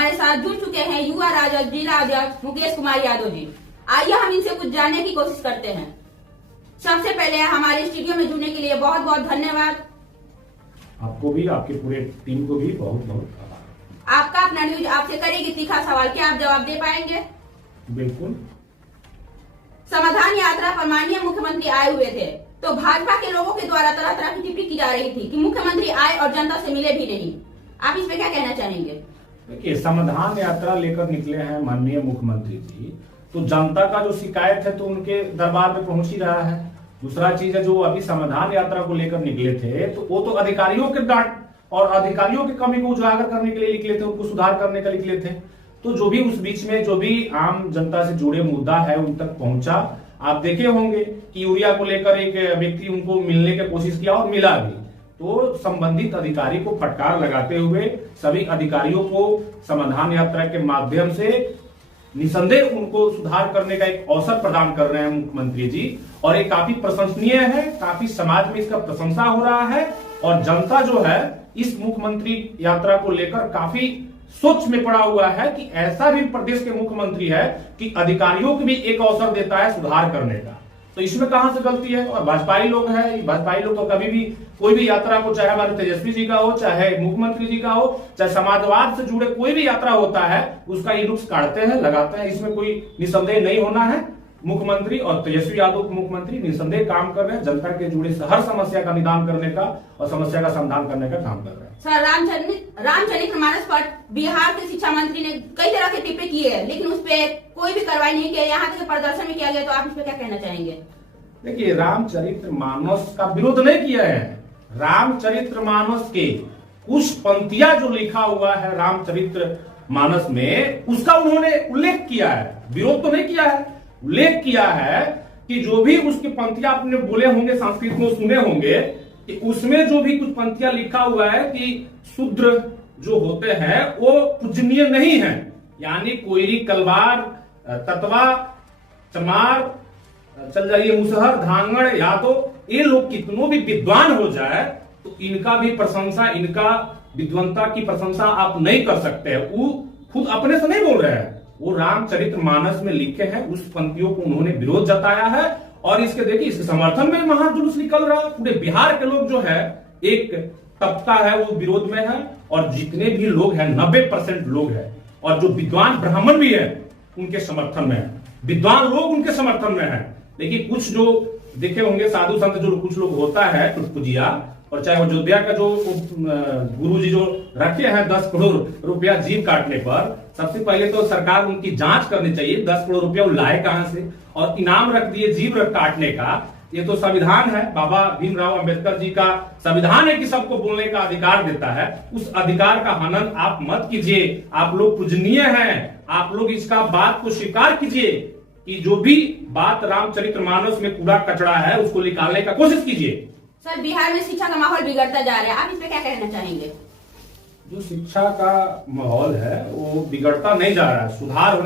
हमारे साथ जुड़ चुके हैं युवा राजद जिला अध्यक्ष मुकेश कुमार यादव जी। आइए हम इनसे कुछ जानने की कोशिश करते हैं। सबसे पहले हमारे स्टूडियो में जुड़ने के लिए बहुत बहुत धन्यवाद। आपको भी, आपके पूरे टीम को भी बहुत बहुत आभार। आपका अपना न्यूज आपसे करेगी तीखा सवाल, क्या आप जवाब दे पाएंगे? बिल्कुल। समाधान यात्रा पर माननीय मुख्यमंत्री आए हुए थे, तो भाजपा के लोगों के द्वारा तरह तरह की टिप्पणी की जा रही थी कि मुख्यमंत्री आए और जनता से मिले भी नहीं। आप इस पे क्या कहना चाहेंगे? देखिए, समाधान यात्रा लेकर निकले हैं माननीय मुख्यमंत्री जी, तो जनता का जो शिकायत है तो उनके दरबार में पहुंच ही रहा है। दूसरा चीज है, जो अभी समाधान यात्रा को लेकर निकले थे तो वो तो अधिकारियों के डांट और अधिकारियों की कमी को उजागर करने के लिए निकले थे, उनको सुधार करने का निकले थे। तो जो भी उस बीच में जो भी आम जनता से जुड़े मुद्दा है उन तक पहुंचा। आप देखे होंगे कि यूरिया को लेकर एक व्यक्ति उनको मिलने की कोशिश किया और मिला भी, तो संबंधित अधिकारी को फटकार लगाते हुए सभी अधिकारियों को समाधान यात्रा के माध्यम से निसंदेह उनको सुधार करने का एक अवसर प्रदान कर रहे हैं मुख्यमंत्री जी। और ये काफी प्रशंसनीय है, काफी समाज में इसका प्रशंसा हो रहा है और जनता जो है इस मुख्यमंत्री यात्रा को लेकर काफी सोच में पड़ा हुआ है कि ऐसा भी प्रदेश के मुख्यमंत्री है कि अधिकारियों को भी एक अवसर देता है सुधार करने का। तो इसमें कहां से गलती है? और भाजपाई लोग हैं, भाजपाई लोग तो कभी भी कोई भी यात्रा को, चाहे हमारे तेजस्वी जी का हो, चाहे मुख्यमंत्री जी का हो, चाहे समाजवाद से जुड़े कोई भी यात्रा होता है उसका ये नुक्स काटते हैं, लगाते हैं। इसमें कोई निसंदेह नहीं होना है। मुख्यमंत्री और तेजस्वी यादव मुख्यमंत्री निसंदेह काम कर रहे हैं, जनता के जुड़े हर समस्या का निदान करने का और समस्या का समाधान करने का काम कर रहे हैं। सर, रामचरितमानस पर बिहार के शिक्षा मंत्री ने कई तरह की टिप्पणी की है, लेकिन उस पर कोई भी कार्रवाई नहीं की, यहाँ तक प्रदर्शन भी किया गया, तो आप इस पर क्या कहना चाहेंगे? देखिए, रामचरितमानस का विरोध नहीं किया है। रामचरितमानस के कुछ पंक्तियां जो लिखा हुआ है रामचरितमानस में, उसका उन्होंने उल्लेख किया है, विरोध तो नहीं किया है। उल्लेख किया है कि जो भी उसकी पंक्तियां आपने बोले होंगे, संस्कृत में सुने होंगे कि उसमें जो भी कुछ पंक्तियां लिखा हुआ है कि शूद्र जो होते हैं वो पूजनीय नहीं है, यानी कोयरी, कलवार, ततवा, चमार, चल जाइए मुसहर, धांगड़, यादव, ये लोग कितनों भी विद्वान हो जाए तो इनका भी प्रशंसा, इनका विद्वता की प्रशंसा आप नहीं कर सकते। वो खुद अपने से नहीं बोल रहे हैं, वो रामचरितमानस में लिखे हैं, उस पंक्तियों को उन्होंने विरोध जताया है। और इसके देखिए, इसके समर्थन में महाजुलूस निकल रहा है। पूरे बिहार के लोग जो है, एक तबका है वो विरोध में है और जितने भी लोग हैं 90% लोग हैं, और जो विद्वान ब्राह्मण भी है उनके समर्थन में है, विद्वान लोग उनके समर्थन में है। लेकिन कुछ जो देखे होंगे साधु संत, जो कुछ लोग होता है टुटपुजिया, और चाहे अयोध्या का जो गुरु जी जो रखे हैं 10 करोड़ रुपया जीव काटने पर, सबसे पहले तो सरकार उनकी जांच करनी चाहिए 10 करोड़ रुपया वो लाए कहां से, और इनाम रख दिए जीव काटने का। ये तो संविधान है, बाबा भीमराव अंबेडकर जी का संविधान है कि सबको बोलने का अधिकार देता है। उस अधिकार का हनन आप मत कीजिए। आप लोग पूजनीय हैं, आप लोग इसका बात को स्वीकार कीजिए कि जो भी बात रामचरितमानस में कूड़ा कचरा है उसको निकालने का कोशिश कीजिए। सर, बिहार में शिक्षा का माहौल बिगड़ता जा रहा है, आप इस पे क्या कहना चाहेंगे? जो शिक्षा का माहौल है वो बिगड़ता नहीं जा रहा है, सुधार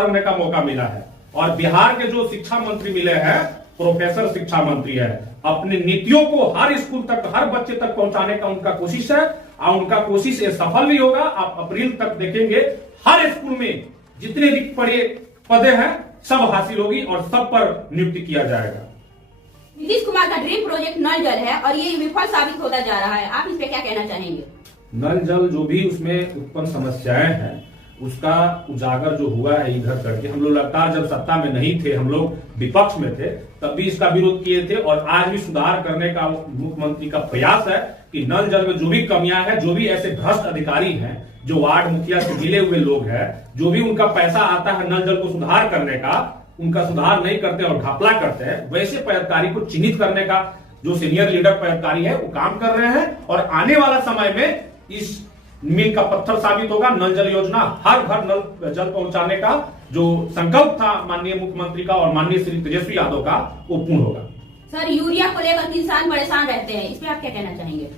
होने का मौका मिला है। और बिहार के जो शिक्षा मंत्री मिले हैं, प्रोफेसर शिक्षा मंत्री है, अपनी नीतियों को हर स्कूल तक, हर बच्चे तक पहुंचाने का उनका कोशिश है और उनका कोशिश ये सफल भी होगा। आप अप्रैल तक देखेंगे हर स्कूल में जितने भी बड़े पदे हैं सब हासिल होगी और सब पर नियुक्ति किया जाएगा। नीतीश कुमार का ड्रीम प्रोजेक्ट नल जल है और ये विफल साबित होता जा रहा है, आप इस पे क्या कहना चाहेंगे? नल जल जो भी उसमें उत्पन्न समस्याएं हैं उसका उजागर जो हुआ है इधर करके, हम लोग लगातार जब सत्ता में नहीं थे, हम लोग विपक्ष में थे, तब भी इसका विरोध किए थे। और आज भी सुधार करने का मुख्यमंत्री का प्रयास है कि नल जल में जो भी कमियां हैं, जो भी ऐसे भ्रष्ट अधिकारी हैं, जो वार्ड मुखिया से मिले हुए लोग हैं, जो भी उनका पैसा आता है नल जल को सुधार करने का, उनका सुधार नहीं करते और घपला करते हैं, वैसे पदाधिकारी को चिन्हित करने का जो सीनियर लीडर पदाधिकारी है वो काम कर रहे हैं। और आने वाला समय में इस मील का पत्थर साबित होगा। नल जल योजना, हर घर नल जल पहुंचाने का जो संकल्प था माननीय मुख्यमंत्री का और माननीय श्री तेजस्वी यादव का, वो पूर्ण होगा। सर, यूरिया को लेकर किसान परेशान रहते हैं, इस पे आप क्या कहना चाहेंगे?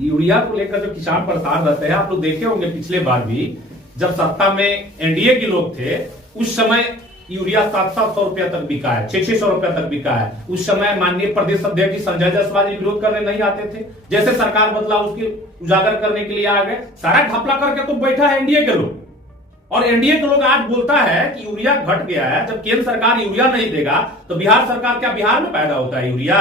यूरिया को लेकर जो किसान परेशान रहते हैं, आप लोग देखे होंगे पिछले बार भी जब सत्ता में एनडीए के लोग थे, उस समय यूरिया 700 रुपया तक बिका है, 600 रुपया तक बिका है। उस समय माननीय प्रदेश अध्यक्ष जी संजय जायसवाल जी विरोध करने नहीं आते थे। जैसे सरकार बदला उसके उजागर करने के लिए आ गए। सारा घपला करके तो बैठा है एनडीए के लोग, और एनडीए के लोग आज बोलता है कि यूरिया घट गया है। जब केंद्र सरकार यूरिया नहीं देगा तो बिहार सरकार, क्या बिहार में पैदा होता है यूरिया?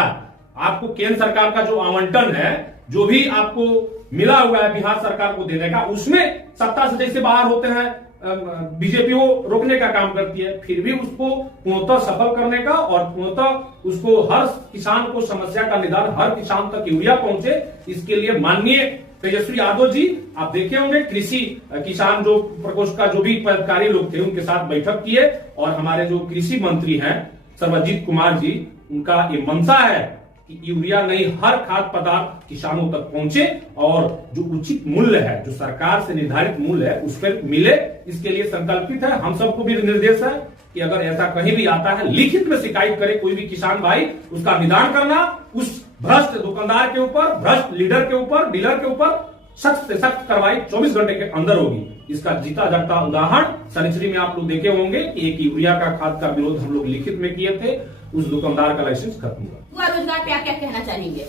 आपको केंद्र सरकार का जो आवंटन है, जो भी आपको मिला हुआ है बिहार सरकार को देने का, उसमें सत्ता से जैसे बाहर होते हैं बीजेपी वो रोकने का काम करती है। फिर भी उसको पूर्णतः सफल करने का और पूर्णतः उसको हर किसान को समस्या का निदान, हर किसान तक यूरिया पहुंचे, इसके लिए माननीय तेजस्वी यादव जी, आप देखे होंगे कृषि किसान जो प्रकोष्ठ का जो भी पदाधिकारी लोग थे उनके साथ बैठक किए, और हमारे जो कृषि मंत्री हैं सर्वजीत कुमार जी, उनका ये मंशा है कि यूरिया नहीं, हर खाद्य पदार्थ किसानों तक पहुंचे और जो उचित मूल्य है, जो सरकार से निर्धारित मूल्य है, उस पर मिले। इसके लिए संकल्पित है। हम सबको भी निर्देश है कि अगर ऐसा कहीं भी आता है, लिखित में शिकायत करे कोई भी किसान भाई, उसका निदान करना, उस भ्रष्ट दुकानदार के ऊपर, भ्रष्ट लीडर के ऊपर, डीलर के ऊपर सख्त से सख्त कार्रवाई 24 घंटे के अंदर होगी। इसका जीता जागता उदाहरण शनिचरी में आप लोग देखे होंगे कि एक यूरिया का खाद का विरोध हम लोग लिखित में किए थे, उस दुकानदार का लाइसेंस खत्म हुआ। युवा रोजगार पे आप क्या कहना चाहेंगे?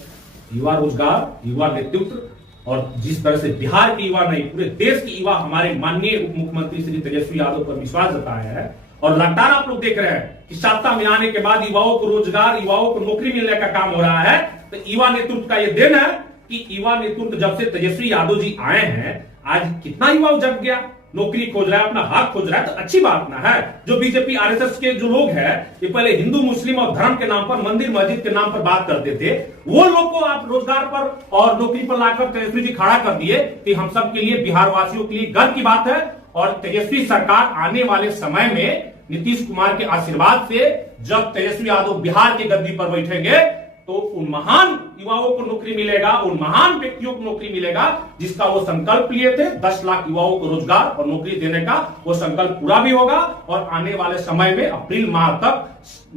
युवा रोजगार, युवा नेतृत्व, और जिस तरह से बिहार के युवा नहीं पूरे देश के युवा हमारे माननीय उप मुख्यमंत्री श्री तेजस्वी यादव पर विश्वास जताया है, और लगातार आप लोग देख रहे हैं कि सत्ता में आने के बाद युवाओं को रोजगार, युवाओं को नौकरी मिलने का काम हो रहा है। तो युवा नेतृत्व का यह देन है कि युवा नेतृत्व जब से तेजस्वी यादव जी आए हैं, आज कितना युवा जग गया, नौकरी खोज रहा है, अपना हक खोज रहा है। तो अच्छी बात ना है। जो बीजेपी आरएसएस के जो लोग हैं, ये पहले हिंदू मुस्लिम और धर्म के नाम पर, मंदिर मस्जिद के नाम पर बात करते थे, वो लोग को आप रोजगार पर और नौकरी पर लाकर तेजस्वी जी खड़ा कर दिए। कि हम सब के लिए, बिहार वासियों के लिए गर्व की बात है। और तेजस्वी सरकार आने वाले समय में नीतीश कुमार के आशीर्वाद से जब तेजस्वी यादव बिहार की गद्दी पर बैठेंगे, तो उन महान युवाओं को नौकरी मिलेगा, उन महान व्यक्तियों को नौकरी मिलेगा जिसका वो संकल्प लिए थे। 10 लाख युवाओं को रोजगार और नौकरी देने का वो संकल्प पूरा भी होगा। और आने वाले समय में अप्रैल माह तक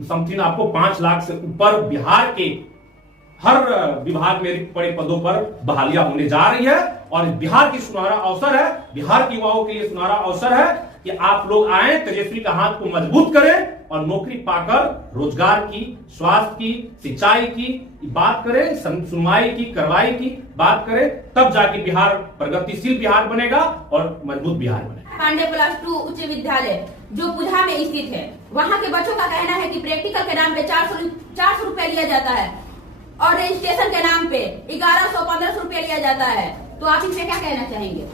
समथिंग आपको 5 लाख से ऊपर बिहार के हर विभाग में रिक्त पड़े पदों पर बहालियां होने जा रही है। और बिहार की सुनहरा अवसर है, बिहार के युवाओं के लिए सुनहरा अवसर है कि आप लोग आए, तेजस्वी का हाथ को मजबूत करें और नौकरी पाकर रोजगार की, स्वास्थ्य की, सिंचाई की बात करें, सुनवाई की, कार्रवाई की बात करें, तब जाके बिहार प्रगतिशील बिहार बनेगा और मजबूत बिहार बनेगा। पांडे +2 उच्च विद्यालय जो पुधा में स्थित है, वहाँ के बच्चों का कहना है कि प्रैक्टिकल के नाम पे 400 रुपया लिया जाता है और रजिस्ट्रेशन के नाम पे 1100-1500 रुपया लिया जाता है। तो आप इससे क्या कहना चाहेंगे?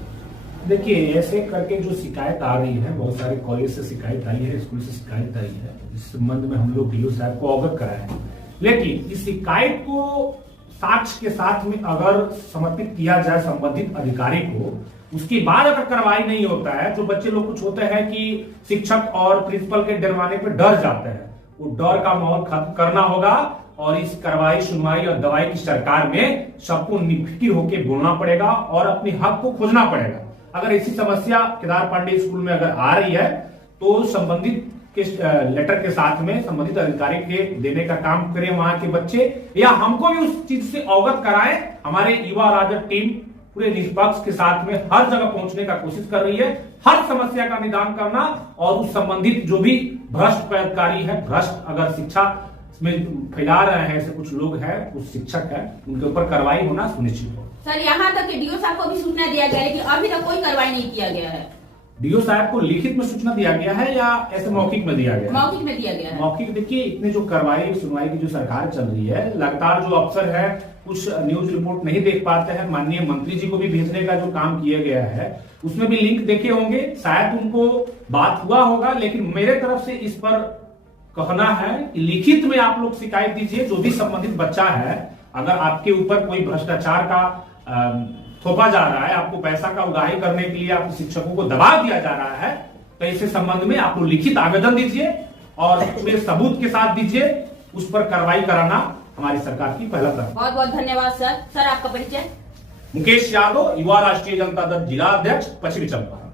देखिए, ऐसे करके जो शिकायत आ रही है, बहुत सारे कॉलेज से शिकायत आई है, स्कूल से शिकायत आई है, इस संबंध में हम लोग डीओ साहब को अवगत कराए हैं। लेकिन इस शिकायत को साक्ष्य के साथ में अगर समर्पित किया जाए संबंधित अधिकारी को, उसके बाद अगर कार्रवाई नहीं होता है, तो बच्चे लोग कुछ होते हैं कि शिक्षक और प्रिंसिपल के डरवाने पर डर जाते हैं। वो डर का माहौल खत्म करना होगा और इस कार्रवाई, सुनवाई और दवाई की सरकार में सबको निर्फिक्र होकर बोलना पड़ेगा और अपने हक को खोजना पड़ेगा। अगर ऐसी समस्या केदार पांडे स्कूल में अगर आ रही है, तो संबंधित के लेटर के साथ में संबंधित अधिकारी के देने का काम करें वहां के बच्चे, या हमको भी उस चीज से अवगत कराएं। हमारे युवा राजद टीम पूरे निष्पक्ष के साथ में हर जगह पहुंचने का कोशिश कर रही है, हर समस्या का निदान करना, और उस संबंधित जो भी भ्रष्ट पदाधिकारी है, भ्रष्ट अगर शिक्षा में फैला रहे हैं, ऐसे कुछ लोग हैं, कुछ शिक्षक है, उनके ऊपर कार्रवाई होना सुनिश्चित हो। सर, यहाँ तक डीओ साहब को भी सूचना दिया गया है कि अभी तक कोई कार्रवाई नहीं किया गया है। डीओ साहब को लिखित में सूचना दिया गया है या ऐसे मौखिक में दिया गया है? मौखिक में दिया गया है। मौखिक, देखिए, इतने जो कार्रवाई सुनवाई की जो सरकार चल रही है, लगातार जो अफसर है कुछ न्यूज रिपोर्ट नहीं देख पाते हैं, माननीय मंत्री जी को भी भेजने का जो काम किया गया है उसमें भी लिंक देखे होंगे, शायद उनको बात हुआ होगा। लेकिन मेरे तरफ से इस पर कहना है कि लिखित में आप लोग शिकायत दीजिए। जो भी संबंधित बच्चा है, अगर आपके ऊपर कोई भ्रष्टाचार का थोपा जा रहा है, आपको पैसा का उगाही करने के लिए आपको शिक्षकों को दबाव दिया जा रहा है, तो इस संबंध में आप लिखित आवेदन दीजिए और पूरे सबूत के साथ दीजिए। उस पर कार्रवाई कराना हमारी सरकार की पहला कर्तव्य। बहुत बहुत धन्यवाद सर। सर, आपका परिचय? मुकेश यादव, युवा राष्ट्रीय जनता दल जिला अध्यक्ष, पश्चिमी चंपारण।